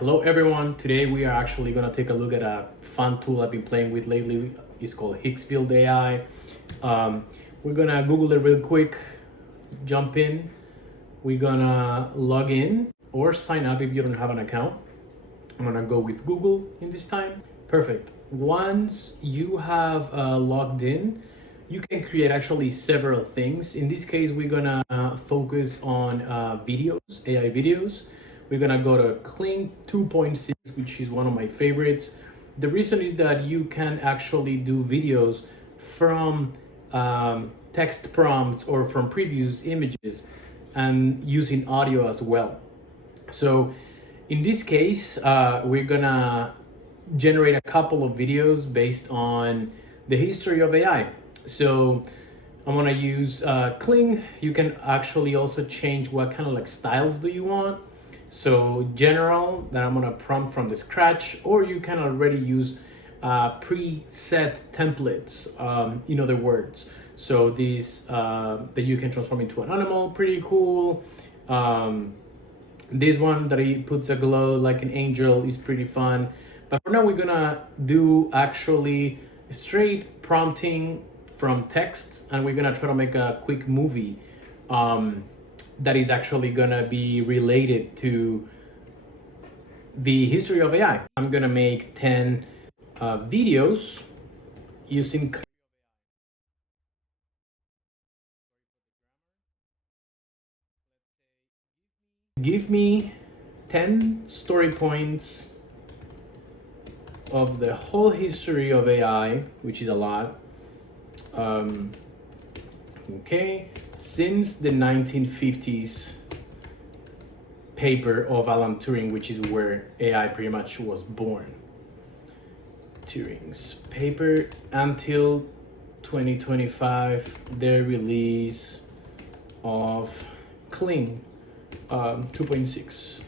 Hello everyone. Today we are actually going to take a look at a fun tool I've been playing with lately. It's called Higgsfield AI. We're going to Google it real quick, jump in. We're going to log in or sign up if you don't have an account. I'm going to go with Google in this time. Perfect. Once you have logged in, you can create actually several things. In this case, we're going to focus on videos, AI videos. We're gonna go to Kling 2.6, which is one of my favorites. The reason is that you can actually do videos from text prompts or from previous images and using audio as well. So in this case, we're gonna generate a couple of videos based on the history of AI. So I'm gonna use Kling. You can actually also change what kind of like styles do you want. So general, that I'm gonna prompt from the scratch, or you can already use preset templates, in other words. So these that you can transform into an animal, pretty cool. This one that he puts a glow like an angel is pretty fun. But for now, we're gonna do actually straight prompting from texts, and we're gonna try to make a quick movie that is actually gonna be related to the history of AI. I'm gonna make 10 videos using. Give me 10 story points of the whole history of AI, which is a lot. Okay, since the 1950s paper of Alan Turing, which is where AI pretty much was born. Turing's paper until 2025, the release of Kling 2.6.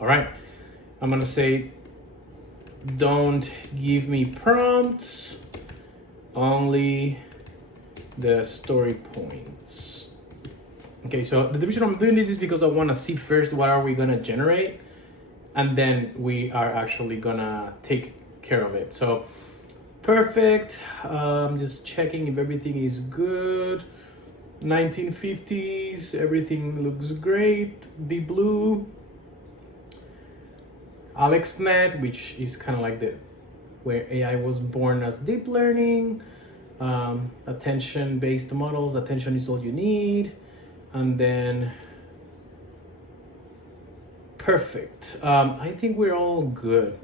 All right, I'm gonna say, don't give me prompts, only the story points. Okay, so the reason I'm doing this is because I want to see first what are we gonna generate, and then we are actually gonna take care of it. So perfect. I'm just checking if everything is good. 1950s, everything looks great. Deep blue. AlexNet, which is kind of like the where AI was born as deep learning. Attention-based models, attention is all you need. And then perfect. I think we're all good.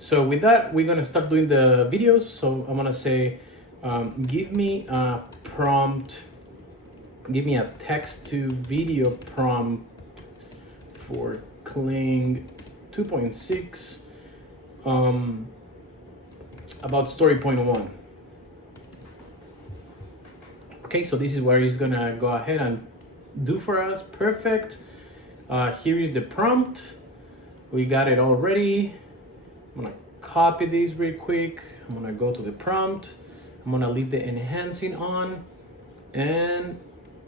So with that, we're gonna start doing the videos. So I'm gonna say, give me a prompt, give me a text to video prompt for Kling 2.6 about story point 1. Okay, so this is where he's gonna go ahead and do for us. Perfect. Here is the prompt. We got it already. I'm gonna copy these real quick. I'm gonna go to the prompt. I'm gonna leave the enhancing on, and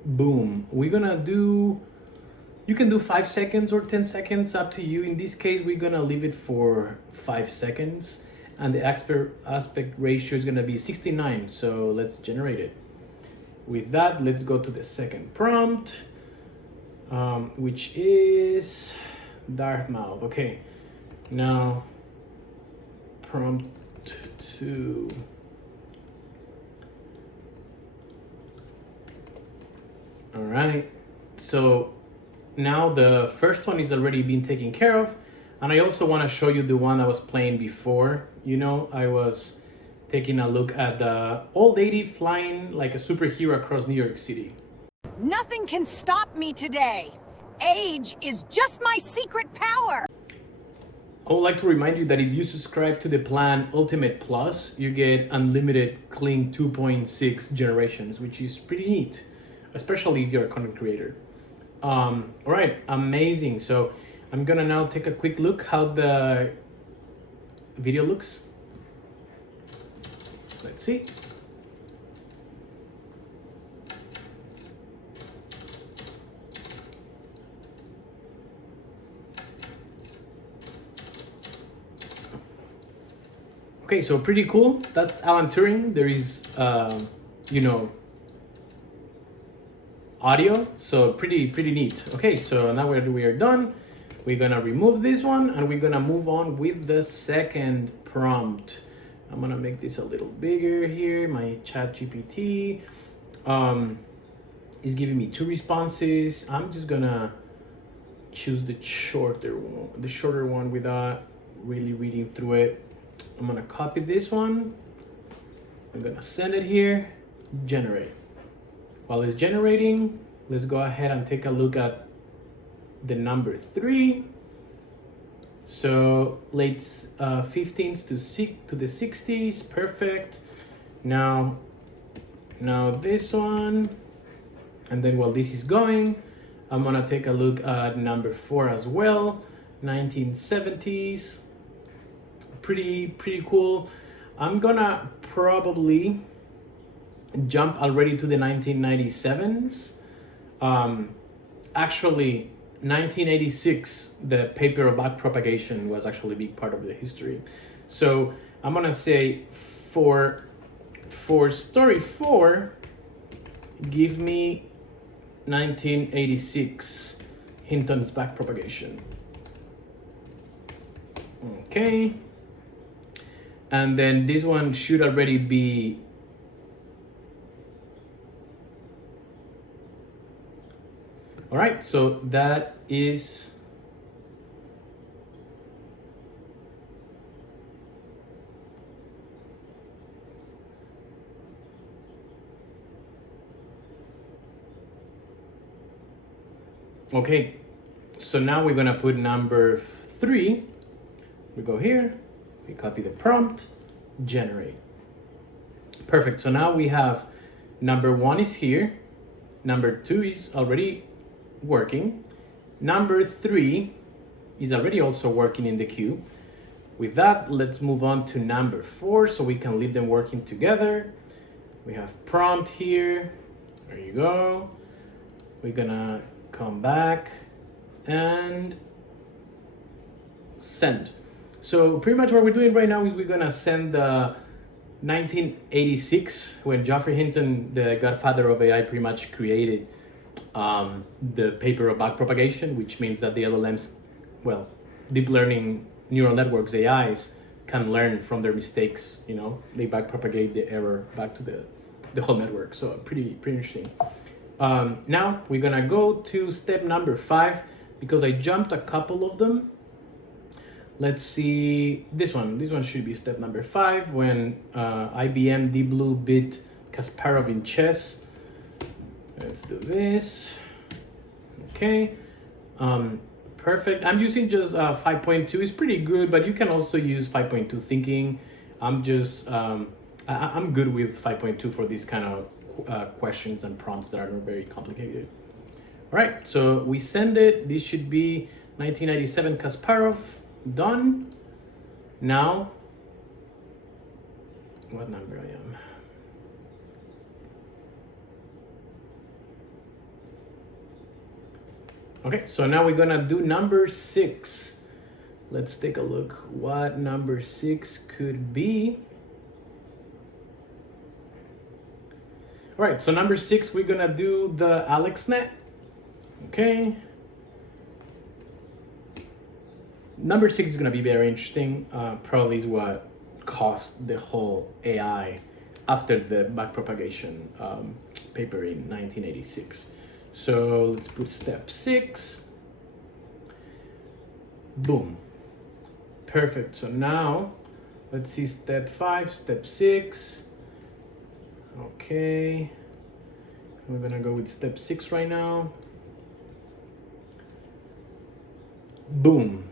boom. We're gonna do, you can do 5 seconds or 10 seconds, up to you. In this case, we're gonna leave it for 5 seconds, and the aspect ratio is gonna be 69. So let's generate it. With that, let's go to the second prompt, which is Dartmouth. Okay, now prompt 2. All right, so now the first one is already been taken care of, and I also want to show you the one I was playing before. You know, I was taking a look at the old lady flying like a superhero across New York City. Nothing can stop me today. Age is just my secret power. I would like to remind you that if you subscribe to the plan Ultimate Plus, you get unlimited Kling 2.6 generations, which is pretty neat, especially if you're a content creator. All right, amazing. So I'm gonna now take a quick look how the video looks. Let's see. Okay, so pretty cool. That's Alan Turing. There is, you know, audio, so pretty neat. Okay, so now we are done. We're gonna remove this one and we're gonna move on with the second prompt. I'm gonna make this a little bigger here. My chat GPT is giving me 2 responses. I'm just gonna choose the shorter one without really reading through it. I'm gonna copy this one. I'm gonna send it here, generate. While it's generating, let's go ahead and take a look at the number 3. So late 15s to the 60s, perfect. Now this one, and then while this is going, I'm gonna take a look at number 4 as well, 1970s. Pretty cool. I'm gonna probably jump already to the 1997s. Actually, 1986, the paper of backpropagation was actually a big part of the history. So I'm gonna say for story 4, give me 1986, Hinton's backpropagation. Okay. And then this one should already be all right, so that is okay. So now we're gonna put number 3. We go here, we copy the prompt, generate. Perfect. So now we have number 1 is here, number 2 is already working, number 3 is already also working in the queue. With that, let's move on to number 4 so we can leave them working together. We have prompt here. There you go. We're gonna come back and send. So pretty much what we're doing right now is we're gonna send the 1986, when Geoffrey Hinton, the godfather of AI, pretty much created the paper of backpropagation, which means that the LLMs, well, deep learning neural networks, AIs, can learn from their mistakes. You know, they backpropagate the error back to the whole network. So pretty interesting. Now we're gonna go to step number 5 because I jumped a couple of them. Let's see this one. This one should be step number 5 when IBM Deep Blue beat Kasparov in chess. Let's do this. Okay. Perfect. I'm using just 5.2. It's pretty good, but you can also use 5.2 thinking. I'm just I'm good with 5.2 for these kind of questions and prompts that are not very complicated. All right, so we send it. This should be 1997 Kasparov. Done. Now, what number I am? Okay, so now we're gonna do number 6. Let's take a look what number 6 could be. All right, so number 6, we're gonna do the AlexNet. Okay. Number 6 is gonna be very interesting. Probably is what caused the whole AI after the backpropagation paper in 1986. So let's put step 6. Boom. Perfect. So now let's see step 5, step 6. Okay. We're gonna go with step 6 right now. Boom.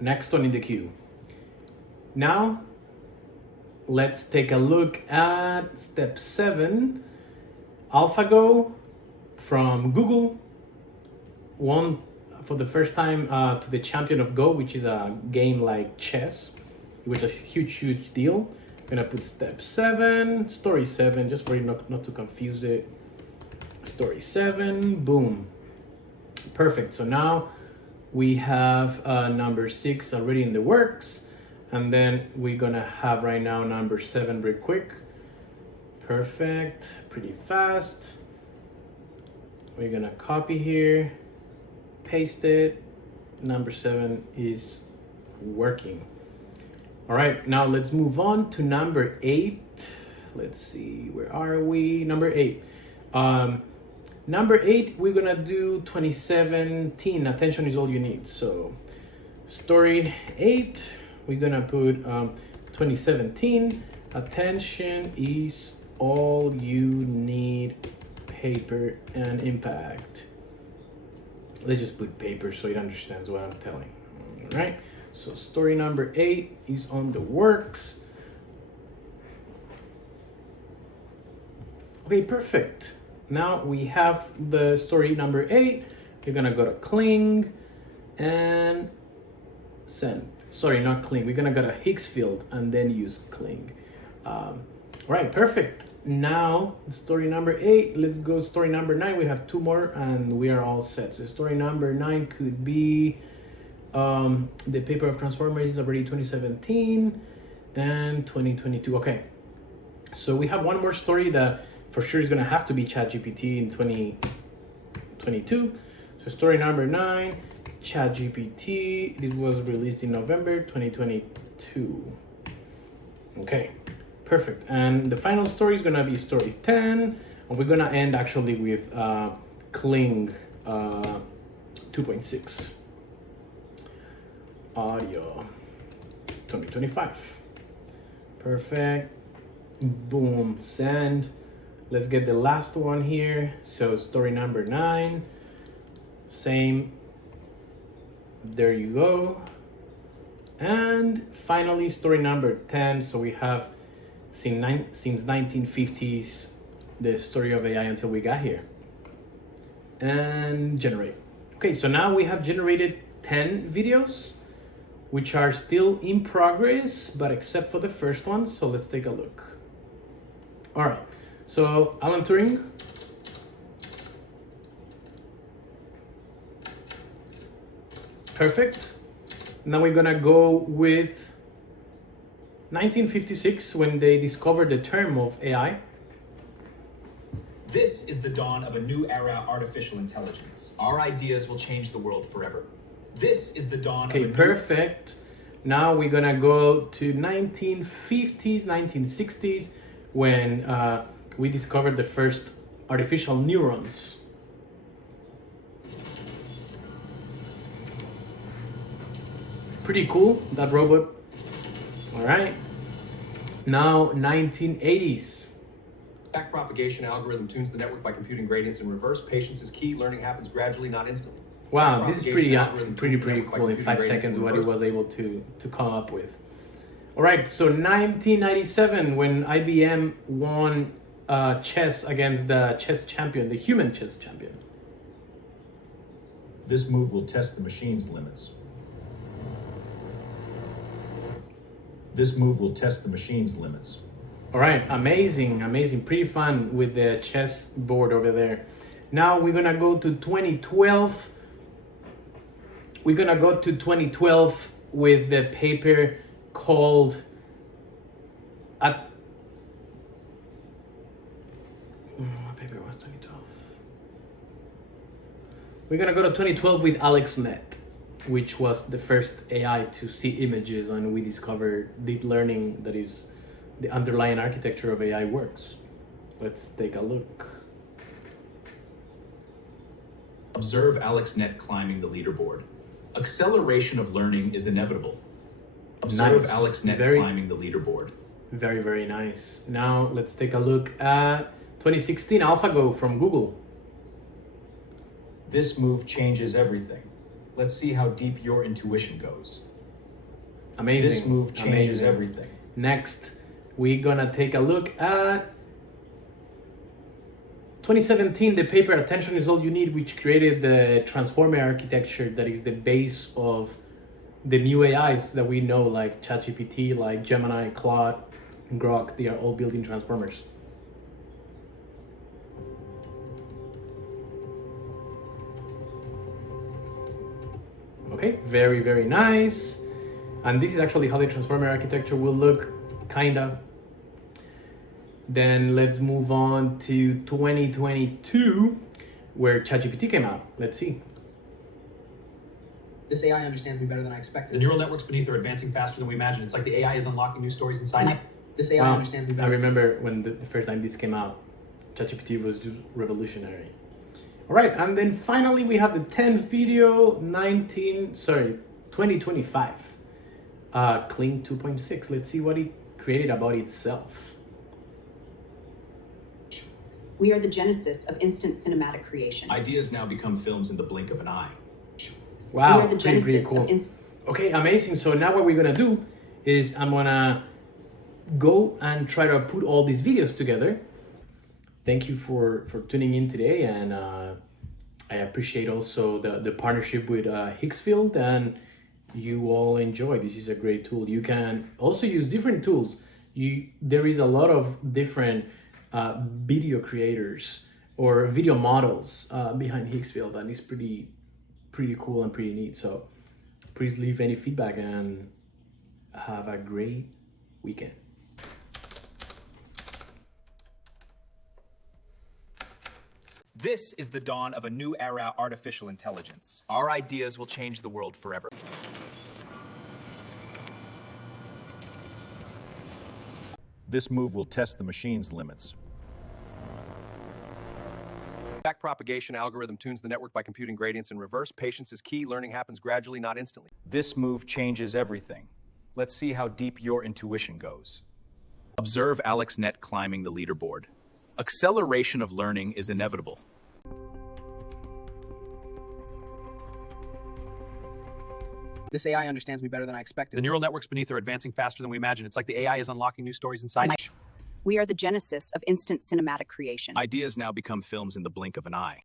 Next one in the queue. Now let's take a look at step 7. AlphaGo from Google won for the first time to the champion of Go, which is a game like chess. It was a huge deal. I'm gonna put step 7, story 7, just for you not to confuse it. Story 7, boom. Perfect. So now we have number 6 already in the works. And then we're gonna have right now number 7 real quick. Perfect, pretty fast. We're gonna copy here, paste it. Number 7 is working. All right, now let's move on to number 8. Let's see, where are we? Number 8. Number 8, we're gonna do 2017. Attention is all you need. So story 8, we're gonna put 2017. Attention is all you need. Paper and impact. Let's just put paper so it understands what I'm telling. All right. So story number 8 is on the works. Okay, perfect. Now we have the story number 8. You're gonna go to Kling and send. Sorry, not Kling. We're gonna go to Higgsfield and then use Kling. All right, perfect. Now story number 8. Let's go story number 9. We have 2 more and we are all set. So story number 9 could be the paper of Transformers is already 2017 and 2022. Okay, so we have one more story that for sure is gonna have to be ChatGPT in 2022. So story number 9, ChatGPT. This was released in November 2022. Okay, perfect. And the final story is gonna be story 10, and we're gonna end actually with Kling 2.6. Audio 2025. Perfect. Boom, send. Let's get the last one here. So story number 9, same. There you go. And finally story number 10. So we have since 1950s the story of AI until we got here. And generate. Okay, so now we have generated 10 videos, which are still in progress, but except for the first one. So let's take a look. All right, so Alan Turing. Perfect. Now we're gonna go with 1956 when they discovered the term of AI. This is the dawn of a new era, artificial intelligence. Our ideas will change the world forever. This is the dawn of a new... Perfect. Now we're gonna go to 1950s, 1960s, when we discovered the first artificial neurons. Pretty cool, that robot. All right. Now 1980s. Backpropagation algorithm tunes the network by computing gradients in reverse. Patience is key. Learning happens gradually, not instantly. Wow, this is pretty cool in 5 seconds what he was able to come up with. All right, so 1997 when IBM won chess against the chess champion, the human chess champion. This move will test the machine's limits. This move will test the machine's limits. All right, amazing, amazing. Pretty fun with the chess board over there. Now we're gonna go to 2012. We're gonna go to 2012 with the paper called what paper was 2012? We're gonna go to 2012 with AlexNet, which was the first AI to see images, and we discovered deep learning, that is the underlying architecture of AI works. Let's take a look. Observe AlexNet climbing the leaderboard. Acceleration of learning is inevitable. Observe Nice. AlexNet climbing the leaderboard. Very, very nice. Now let's take a look at 2016 AlphaGo from Google. This move changes everything. Let's see how deep your intuition goes. Amazing. This move changes Amazing. everything. Next, we're gonna take a look at 2017, the paper Attention is All You Need, which created the transformer architecture that is the base of the new AIs that we know, like ChatGPT, like Gemini, Claude, and Grok. They are all building transformers. Okay, very, very nice. And this is actually how the transformer architecture will look, kinda. Then let's move on to 2022, where ChatGPT came out. Let's see. This AI understands me better than I The expected. neural networks beneath are advancing faster than we imagined. It's like the AI is unlocking new stories inside. This AI Wow. understands me I better. remember when the first time this came out, ChatGPT was just revolutionary. All right, and then finally we have the 10th video, 2025, Kling 2.6. Let's see what it created about itself. We are the genesis of instant cinematic creation. Ideas now become films in the blink of an eye. Wow, We are the pretty genesis cool. of instant. Okay, amazing. So now what we're gonna do is I'm gonna go and try to put all these videos together. Thank you for tuning in today, and I appreciate also the partnership with Higgsfield, and you all enjoy. This is a great tool. You can also use different tools. There is a lot of different video creators or video models behind Higgsfield, and it's pretty cool and pretty neat. So please leave any feedback and have a great weekend. This is the dawn of a new era artificial intelligence. Our ideas will change the world forever. This move will test the machine's limits. Backpropagation algorithm tunes the network by computing gradients in reverse. Patience is key. Learning happens gradually, not instantly. This move changes everything. Let's see how deep your intuition goes. Observe AlexNet climbing the leaderboard. Acceleration of learning is inevitable. This AI understands me better than I The expected. neural networks beneath are advancing faster than we imagined. It's like the AI is unlocking new stories inside. We are the genesis of instant cinematic creation. Ideas now become films in the blink of an eye.